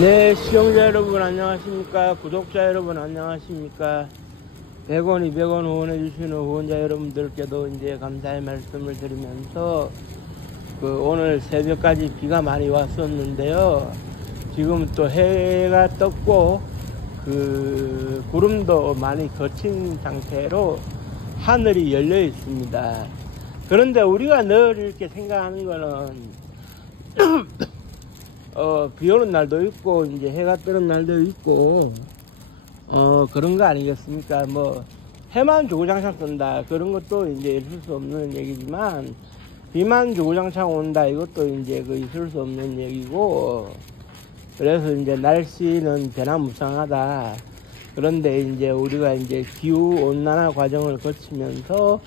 네, 시청자 여러분 안녕하십니까? 구독자 여러분 안녕하십니까? 100원, 200원 후원해주시는 후원자 여러분들께도 이제 감사의 말씀을 드리면서 오늘 새벽까지 비가 많이 왔었는데요. 지금 또 해가 떴고 구름도 많이 거친 상태로 하늘이 열려 있습니다. 그런데 우리가 늘 이렇게 생각하는 거는 비 오는 날도 있고 이제 해가 뜨는 날도 있고 그런 거 아니겠습니까? 뭐 해만 주구장창 뜬다 그런 것도 이제 있을 수 없는 얘기지만 비만 주구장창 온다 이것도 이제 있을 수 없는 얘기고, 그래서 이제 날씨는 변화무쌍하다. 그런데 이제 우리가 이제 기후 온난화 과정을 거치면서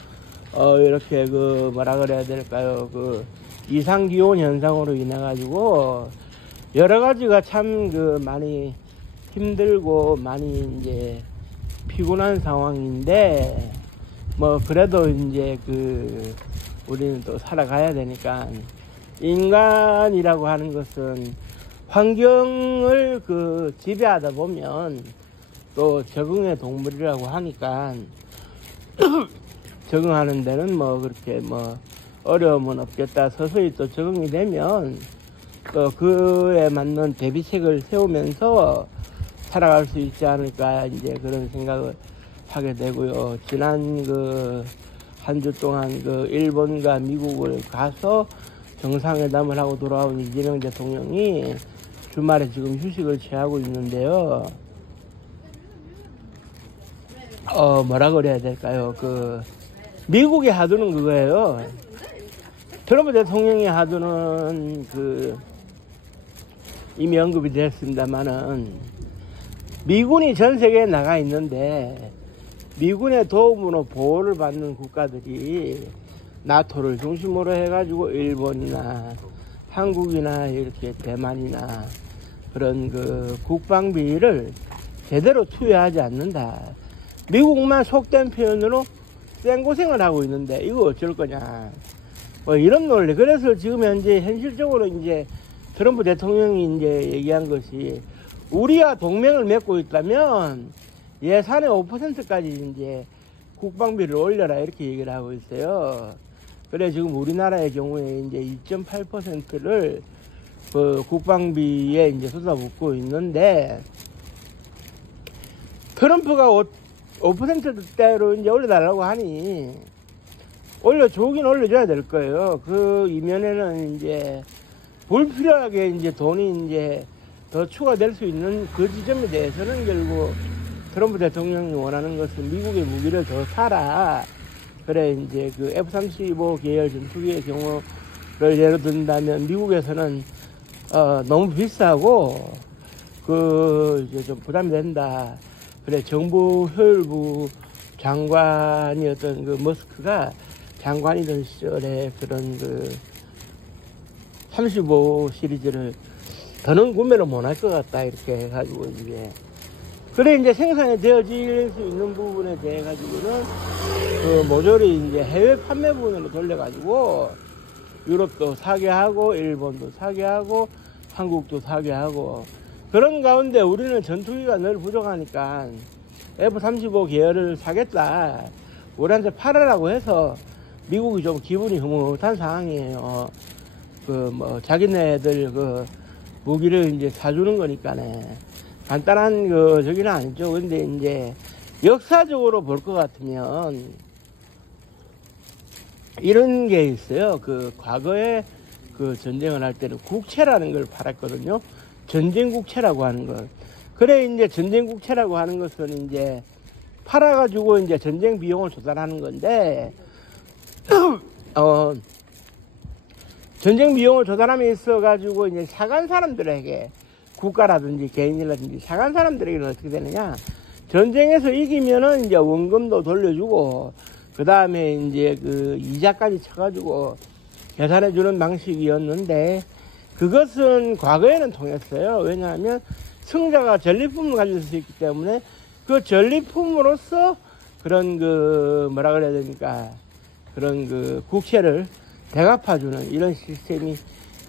이렇게 뭐라 그래야 될까요? 이상 기온 현상으로 인해 가지고 여러 가지가 참 많이 힘들고 많이 이제 피곤한 상황인데, 뭐 그래도 이제 우리는 또 살아가야 되니까, 인간이라고 하는 것은 환경을 지배하다 보면 또 적응의 동물이라고 하니까 적응하는 데는 뭐 그렇게 뭐 어려움은 없겠다. 서서히 또 적응이 되면 또 그에 맞는 대비책을 세우면서 살아갈 수 있지 않을까, 이제 그런 생각을 하게 되고요. 지난 한 주 동안 일본과 미국을 가서 정상회담을 하고 돌아온 이재명 대통령이 주말에 지금 휴식을 취하고 있는데요. 뭐라 그래야 될까요? 미국의 하두는 그거예요. 트럼프 대통령의 하두는 이미 언급이 됐습니다만은, 미군이 전 세계에 나가 있는데 미군의 도움으로 보호를 받는 국가들이 나토를 중심으로 해가지고 일본이나 한국이나 이렇게 대만이나 그런 국방비를 제대로 투여하지 않는다. 미국만 속된 표현으로 생고생을 하고 있는데 이거 어쩔 거냐, 뭐 이런 논리. 그래서 지금 현재 현실적으로 이제 트럼프 대통령이 이제 얘기한 것이, 우리와 동맹을 맺고 있다면 예산의 5%까지 이제 국방비를 올려라 이렇게 얘기를 하고 있어요. 그래 지금 우리나라의 경우에 이제 2.8%를 국방비에 이제 쏟아붓고 있는데, 트럼프가 5%대로 이제 올려달라고 하니 올려주긴 올려줘야 될 거예요. 이면에는 이제 불필요하게 이제 돈이 이제 더 추가될 수 있는 그 지점에 대해서는 결국 트럼프 대통령이 원하는 것은 미국의 무기를 더 사라. 그래 이제 F-35 계열 전투기의 경우를 예로 든다면 미국에서는 너무 비싸고 이제 좀 부담이 된다. 그래 정부 효율부 장관이었던 머스크가 장관이던 시절에 그런 35 시리즈를 더는 구매를 못 할 것 같다 이렇게 해가지고 이제 이제 생산이 되어질 수 있는 부분에 대해 가지고는 모조리 이제 해외 판매 부분으로 돌려가지고 유럽도 사게 하고 일본도 사게 하고 한국도 사게 하고, 그런 가운데 우리는 전투기가 늘 부족하니까 F-35 계열을 사겠다, 우리한테 팔으라고 해서 미국이 좀 기분이 흐뭇한 상황이에요. 자기네들 무기를 이제 사주는 거니까네. 간단한 저기는 아니죠. 근데 이제 역사적으로 볼 것 같으면 이런 게 있어요. 과거에 전쟁을 할 때는 국채라는 걸 팔았거든요. 전쟁국채라고 하는 걸. 그래 이제 전쟁국채라고 하는 것은 이제 팔아가지고 이제 전쟁 비용을 조달하는 건데, 전쟁 비용을 조달함에 있어가지고 이제 사간 사람들에게, 국가라든지 개인이라든지 사간 사람들에게는 어떻게 되느냐, 전쟁에서 이기면은 이제 원금도 돌려주고 그 다음에 이제 이자까지 쳐가지고 계산해주는 방식이었는데, 그것은 과거에는 통했어요. 왜냐하면 승자가 전리품을 가질 수 있기 때문에 그 전리품으로서 그런 뭐라 그래야 됩니까, 그런 국채를 대갚아주는 이런 시스템이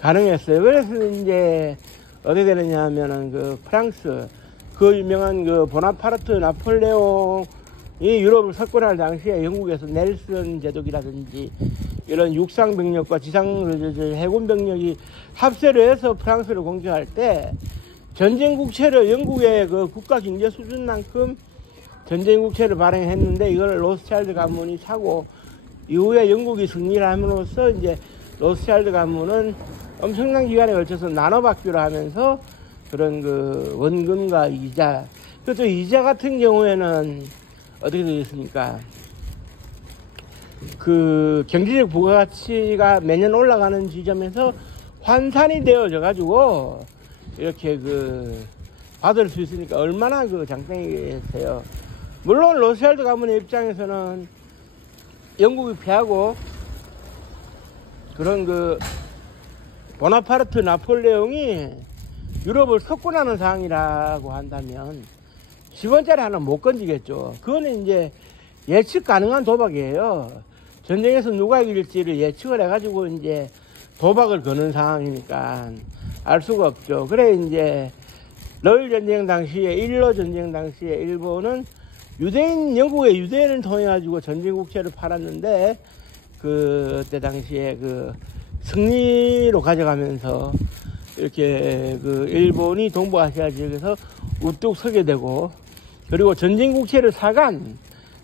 가능했어요. 그래서 이제 어떻게 되느냐 하면은 그 프랑스, 그 유명한 그 보나파르트 나폴레옹이 유럽을 석권할 당시에 영국에서 넬슨 제독이라든지 이런 육상병력과 해군병력이 합세를 해서 프랑스를 공격할 때 전쟁국채를 영국의 그 국가 경제 수준만큼 전쟁국채를 발행했는데 이걸 로스차일드 가문이 사고 이후에 영국이 승리를 함으로써 이제 로스차일드 가문은 엄청난 기간에 걸쳐서 나눠받기로 하면서 그런 그 원금과 이자, 그것도 이자 같은 경우에는 어떻게 되겠습니까? 그 경제적 부가가치가 매년 올라가는 지점에서 환산이 되어져 가지고 이렇게 그 받을 수 있으니까 얼마나 그 장땡이겠어요. 물론 로스차일드 가문의 입장에서는 영국이 패하고 그런 그 보나파르트 나폴레옹이 유럽을 석권하는 상황이라고 한다면 10원짜리 하나 못 건지겠죠. 그거는 이제 예측 가능한 도박이에요. 전쟁에서 누가 이길지를 예측을 해가지고 이제 도박을 거는 상황이니까 알 수가 없죠. 그래 이제 러일 전쟁 당시에, 일러 전쟁 당시에 일본은 영국의 유대인을 통해 가지고 전쟁국채를 팔았는데 그때 당시에 그 승리로 가져가면서 이렇게 그 일본이 동북아시아 지역에서 우뚝 서게 되고, 그리고 전쟁국채를 사간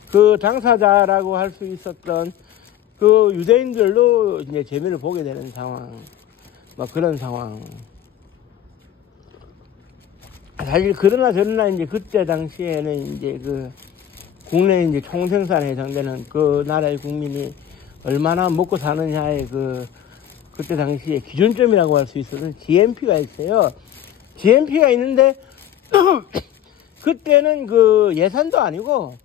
그 당사자라고 할 수 있었던 그 유대인들도 이제 재미를 보게 되는 상황, 뭐 그런 상황. 사실 그러나 저러나 이제 그때 당시에는 이제 그 국내 이제 총생산에 해당되는 그 나라의 국민이 얼마나 먹고 사느냐의 그때 당시에 기준점이라고 할 수 있어서 GNP가 있어요. GNP가 있는데 그때는 그 예산도 아니고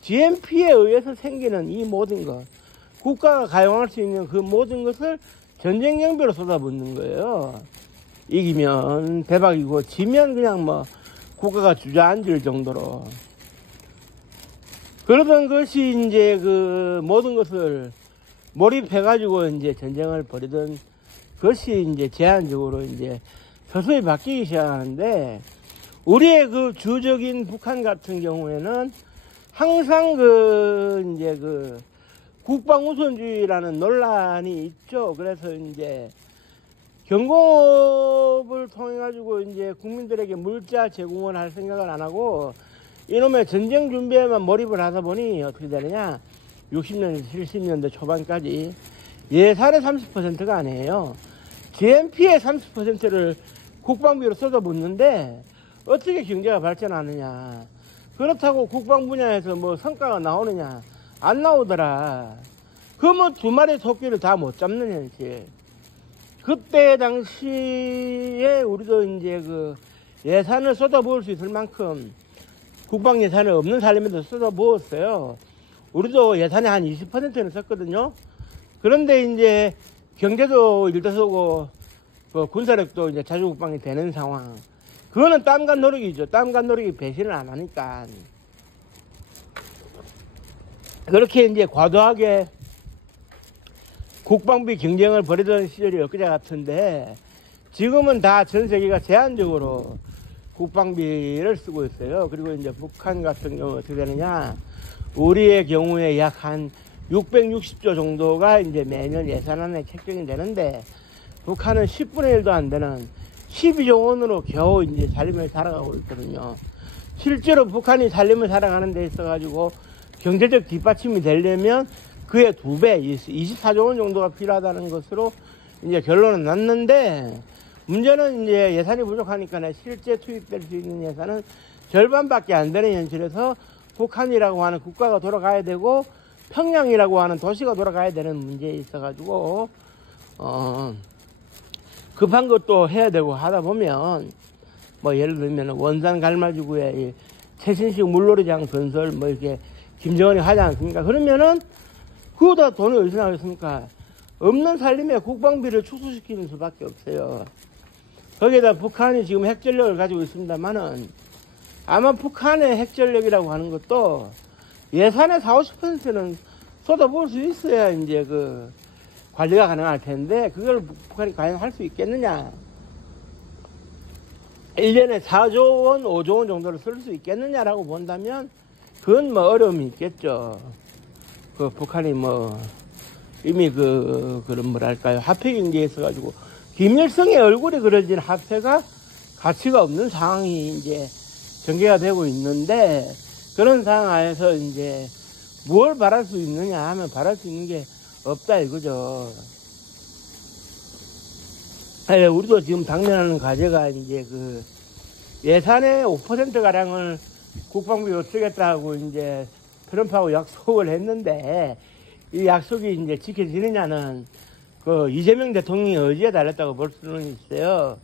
GNP에 의해서 생기는 이 모든 것, 국가가 가용할 수 있는 그 모든 것을 전쟁 경비로 쏟아붓는 거예요. 이기면 대박이고 지면 그냥 뭐 국가가 주저앉을 정도로. 그러던 것이 이제 그 모든 것을 몰입해가지고 이제 전쟁을 벌이던 것이 이제 제한적으로 이제 서서히 바뀌기 시작하는데, 우리의 그 주적인 북한 같은 경우에는 항상 이제 국방 우선주의라는 논란이 있죠. 그래서 이제 경공업을 통해 가지고 이제 국민들에게 물자 제공을 할 생각을 안 하고 이놈의 전쟁 준비에만 몰입을 하다 보니 어떻게 되느냐, 60년대 70년대 초반까지 예산의 30%가 아니에요. GNP의 30%를 국방비로 쏟아붓는데 어떻게 경제가 발전하느냐, 그렇다고 국방 분야에서 뭐 성과가 나오느냐, 안 나오더라. 그 뭐 두 마리 토끼를 다 못 잡는 현실. 그때 당시에 우리도 이제 그 예산을 쏟아부을 수 있을 만큼 국방 예산을 없는 살림에도 쏟아부었어요. 우리도 예산의 한 20%는 썼거든요. 그런데 이제 경제도 일떠서고 군사력도 이제 자주국방이 되는 상황. 그거는 땀과 노력이죠. 땀과 노력이 배신을 안 하니까. 그렇게 이제 과도하게 국방비 경쟁을 벌이던 시절이 엊그제 같은데, 지금은 다 전 세계가 제한적으로 국방비를 쓰고 있어요. 그리고 이제 북한 같은 경우 어떻게 되느냐, 우리의 경우에 약 한 660조 정도가 이제 매년 예산안에 책정이 되는데, 북한은 10분의 1도 안 되는 12조 원으로 겨우 이제 살림을 살아가고 있거든요. 실제로 북한이 살림을 살아가는 데 있어가지고 경제적 뒷받침이 되려면 그의 2배, 24조 원 정도가 필요하다는 것으로 이제 결론은 났는데, 문제는 이제 예산이 부족하니까 실제 투입될 수 있는 예산은 절반밖에 안 되는 현실에서 북한이라고 하는 국가가 돌아가야 되고 평양이라고 하는 도시가 돌아가야 되는 문제에 있어가지고 급한 것도 해야 되고 하다 보면, 뭐 예를 들면 원산 갈마지구에 최신식 물놀이장 건설 뭐 이렇게 김정은이 하지 않습니까? 그러면은 그거다 돈이 어디서 나오겠습니까? 없는 살림에 국방비를 축소시키는 수밖에 없어요. 거기에다 북한이 지금 핵전력을 가지고 있습니다만은, 아마 북한의 핵전력이라고 하는 것도 예산의 40~50%는 쏟아부을 수 있어야 이제 그 관리가 가능할 텐데, 그걸 북한이 과연 할 수 있겠느냐. 1년에 4조 원, 5조 원 정도를 쓸 수 있겠느냐라고 본다면 그건 뭐 어려움이 있겠죠. 그 북한이 뭐 이미 그런 뭐랄까요, 화폐 경제에 있어가지고 김일성의 얼굴이 그려진 화폐가 가치가 없는 상황이 이제 전개가 되고 있는데, 그런 상황 하에서 이제 뭘 바랄 수 있느냐 하면 바랄 수 있는 게 없다 이거죠. 우리도 지금 당면하는 과제가 이제 그 예산의 5%가량을 국방부에 쓰겠다고 이제 트럼프하고 약속을 했는데, 이 약속이 이제 지켜지느냐는 그 이재명 대통령이 어제 달렸다고 볼 수는 있어요.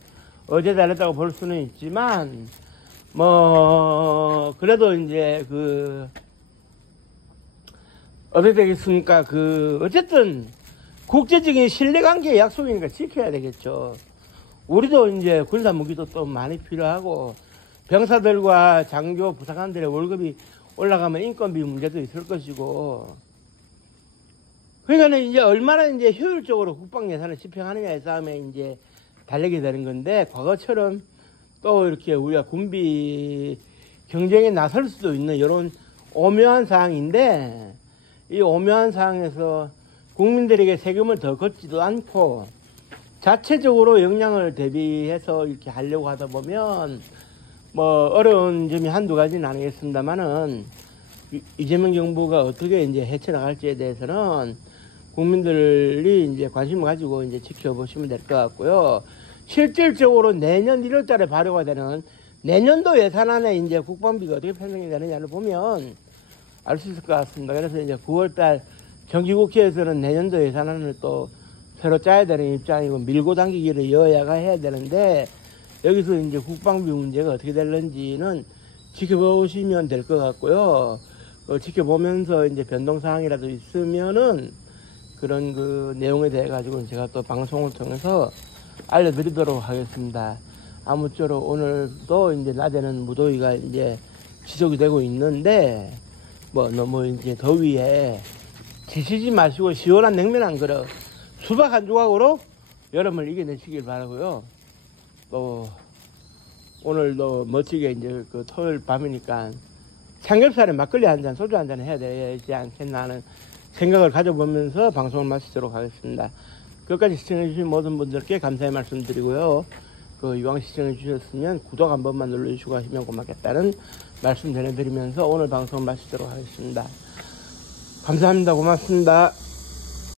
어제 달렸다고 볼 수는 있지만, 뭐, 그래도 이제 어떻게 되겠습니까? 어쨌든, 국제적인 신뢰관계의 약속이니까 지켜야 되겠죠. 우리도 이제 군사무기도 또 많이 필요하고, 병사들과 장교, 부사관들의 월급이 올라가면 인건비 문제도 있을 것이고, 그러니까 이제 얼마나 이제 효율적으로 국방 예산을 집행하느냐의 싸움에 이제 달리게 되는 건데, 과거처럼 또 이렇게 우리가 군비 경쟁에 나설 수도 있는 이런 오묘한 상황인데, 이 오묘한 상황에서 국민들에게 세금을 더 걷지도 않고 자체적으로 역량을 대비해서 이렇게 하려고 하다 보면 뭐 어려운 점이 한두 가지는 아니겠습니다만은, 이재명 정부가 어떻게 이제 헤쳐나갈지에 대해서는 국민들이 이제 관심을 가지고 이제 지켜보시면 될 것 같고요. 실질적으로 내년 1월 달에 발효가 되는 내년도 예산안에 이제 국방비가 어떻게 편성이 되느냐를 보면 알 수 있을 것 같습니다. 그래서 이제 9월 달 정기국회에서는 내년도 예산안을 또 새로 짜야 되는 입장이고, 밀고 당기기를 여야가 해야 되는데, 여기서 이제 국방비 문제가 어떻게 될는지는 지켜보시면 될 것 같고요. 지켜보면서 이제 변동사항이라도 있으면은 그런 내용에 대해 가지고는 제가 또 방송을 통해서 알려드리도록 하겠습니다. 아무쪼록 오늘도 이제 낮에는 무더위가 이제 지속이 되고 있는데, 뭐 너무 이제 더위에 지치지 마시고 시원한 냉면 한 그릇, 수박 한 조각으로 여름을 이겨내시길 바라고요. 또 오늘도 멋지게 이제 토요일 밤이니까 삼겹살에 막걸리 한 잔, 소주 한 잔 해야 되지 않겠나 하는 생각을 가져보면서 방송을 마치도록 하겠습니다. 끝까지 시청해주신 모든 분들께 감사의 말씀 드리고요. 이왕 시청해주셨으면 구독 한 번만 눌러주시고 하시면 고맙겠다는 말씀 전해드리면서 오늘 방송을 마치도록 하겠습니다. 감사합니다. 고맙습니다.